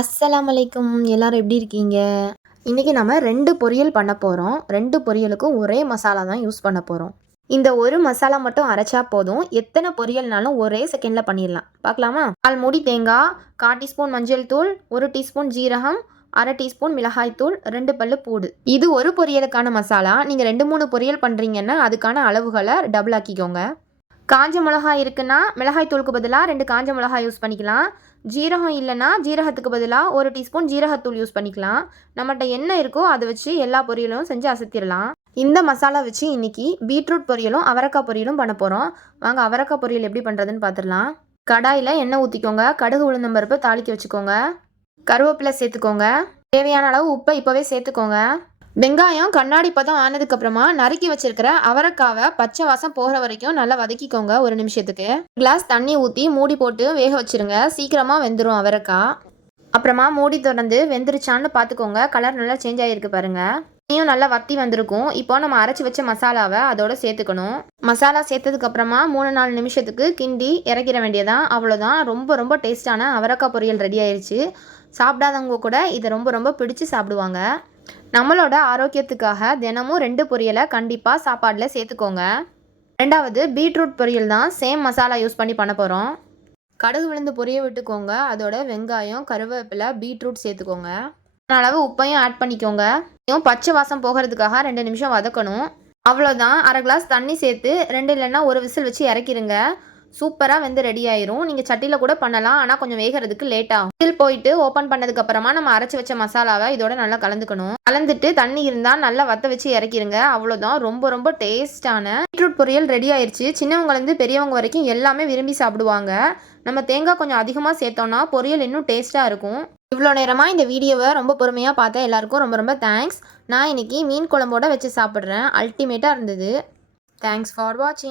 அஸ்ஸலாமு அலைக்கும். எல்லாரும் எப்படி இருக்கீங்க? இன்னைக்கு நம்ம 2 பொரியல் பண்ண போறோம். 2 பொரியலுக்கும் ஒரே மசாலா தான் யூஸ் பண்ண போறோம். இந்த ஒரு மசாலா மட்டும் அரைச்சா போதும். எத்தனை பொரியல்னாலும் ஒரே செகண்ட்ல பண்ணிடலாம். பார்க்கலாமா? 1/4 மூடி தேங்காய், 1/4 டீஸ்பூன் மஞ்சள் தூள், 1 டீஸ்பூன் ஜீரகம், 1/2 டீஸ்பூன் மிளகாய் தூள், 2 பல்லு பூடு. இது ஒரு பொரியலுக்கான மசாலா. நீங்க 2, 3 பொரியல் பண்றீங்கன்னா அதுக்கான அளவுகளை டபுள் ஆக்கிக்கோங்க. காஞ்ச மிளகாய் இருக்குன்னா மிளகாய் தூளுக்கு பதிலாக 2 காஞ்ச மிளகாய் யூஸ் பண்ணிக்கலாம். ஜீரகம் இல்லைன்னா ஜீரகத்துக்கு பதிலாக 1 டீஸ்பூன் ஜீரகத்தூள் யூஸ் பண்ணிக்கலாம். நம்மகிட்ட என்ன இருக்கோ அதை வச்சு எல்லா பொரியலும் செஞ்சு அசத்திடலாம். இந்த மசாலா வச்சு இன்னைக்கு பீட்ரூட் பொரியலும் அவரைக்காய் பொரியலும் பண்ண போகிறோம். வாங்க அவரைக்காய் பொரியல் எப்படி பண்ணுறதுன்னு பார்த்துடலாம். கடாயில் எண்ணெய் ஊற்றிக்கோங்க. கடுகு உளுந்தம்பருப்பு தாளிக்க வச்சுக்கோங்க. கருவேப்பிலை சேர்த்துக்கோங்க. தேவையான அளவு உப்பை இப்போவே சேர்த்துக்கோங்க. வெங்காயம் கண்ணாடி பதம் ஆனதுக்கப்புறமா நறுக்கி வச்சிருக்கிற அவரைக்காவை பச்சை வாசம் போகிற வரைக்கும் நல்லா வதக்கிக்கோங்க. 1 நிமிஷத்துக்கு கிளாஸ் தண்ணி ஊற்றி மூடி போட்டு வேக வச்சிருங்க. சீக்கிரமாக வெந்துடும் அவரைக்காய். அப்புறமா மூடி திறந்து வெந்துருச்சான்னு பார்த்துக்கோங்க. கலர் நல்லா சேஞ்ச் ஆகிருக்கு பாருங்க. தண்ணியும் நல்லா வத்தி வந்திருக்கும். இப்போ நம்ம அரைச்சி வச்ச மசாலாவை அதோட சேர்த்துக்கணும். மசாலா சேர்த்ததுக்கப்புறமா 3-4 நிமிஷத்துக்கு கிண்டி இறக்கிற வேண்டியதான். அவ்வளோதான். ரொம்ப ரொம்ப டேஸ்டான அவரைக்காய் பொரியல் ரெடி ஆயிடுச்சு. சாப்பிடாதவங்க கூட இதை ரொம்ப ரொம்ப பிடிச்சி சாப்பிடுவாங்க. நம்மளோட ஆரோக்கியத்துக்காக தினமும் 2 பொரியலை கண்டிப்பாக சாப்பாடில் சேர்த்துக்கோங்க. ரெண்டாவது பீட்ரூட் பொரியல் தான். சேம் மசாலா யூஸ் பண்ணி பண்ண போகிறோம். கடுகு விழுந்து பொரிய விட்டுக்கோங்க. அதோட வெங்காயம், கருவேப்பிலை, பீட்ரூட் சேர்த்துக்கோங்க. அளவு உப்பையும் ஆட் பண்ணிக்கோங்க. பச்சை வாசம் போகிறதுக்காக 2 நிமிஷம் வதக்கணும். அவ்வளோதான். 1/2 கிளாஸ் தண்ணி சேர்த்து 2 இல்லைன்னா 1 விசில் வச்சு இறக்கிருங்க. சூப்பராக வந்து ரெடி ஆயிரும். நீங்கள் சட்டியில் கூட பண்ணலாம். ஆனால் கொஞ்சம் வேகிறதுக்கு லேட் ஆகும். விசில் போயிட்டு ஓப்பன் பண்ணதுக்கப்புறமா நம்ம அரைச்சி வச்ச மசாலாவை இதோட நல்லா கலந்துக்கணும். கலந்துட்டு தண்ணி இருந்தால் நல்லா வற்ற வச்சு இறக்கிருங்க. அவ்வளோதான். ரொம்ப ரொம்ப டேஸ்டான பீட்ரூட் பொரியல் ரெடி ஆயிடுச்சு. சின்னவங்கலேருந்து பெரியவங்க வரைக்கும் எல்லாமே விரும்பி சாப்பிடுவாங்க. நம்ம தேங்காய் கொஞ்சம் அதிகமாக சேர்த்தோம்னா பொரியல் இன்னும் டேஸ்ட்டாக இருக்கும். இவ்வளோ நேரமாக இந்த வீடியோவை ரொம்ப பொறுமையாக பார்த்தா எல்லாருக்கும் ரொம்ப ரொம்ப தேங்க்ஸ். நான் இன்னைக்கு மீன் குழம்போட வச்சு சாப்பிட்றேன். அல்டிமேட்டாக இருந்தது. தேங்க்ஸ் ஃபார் வாட்சிங்.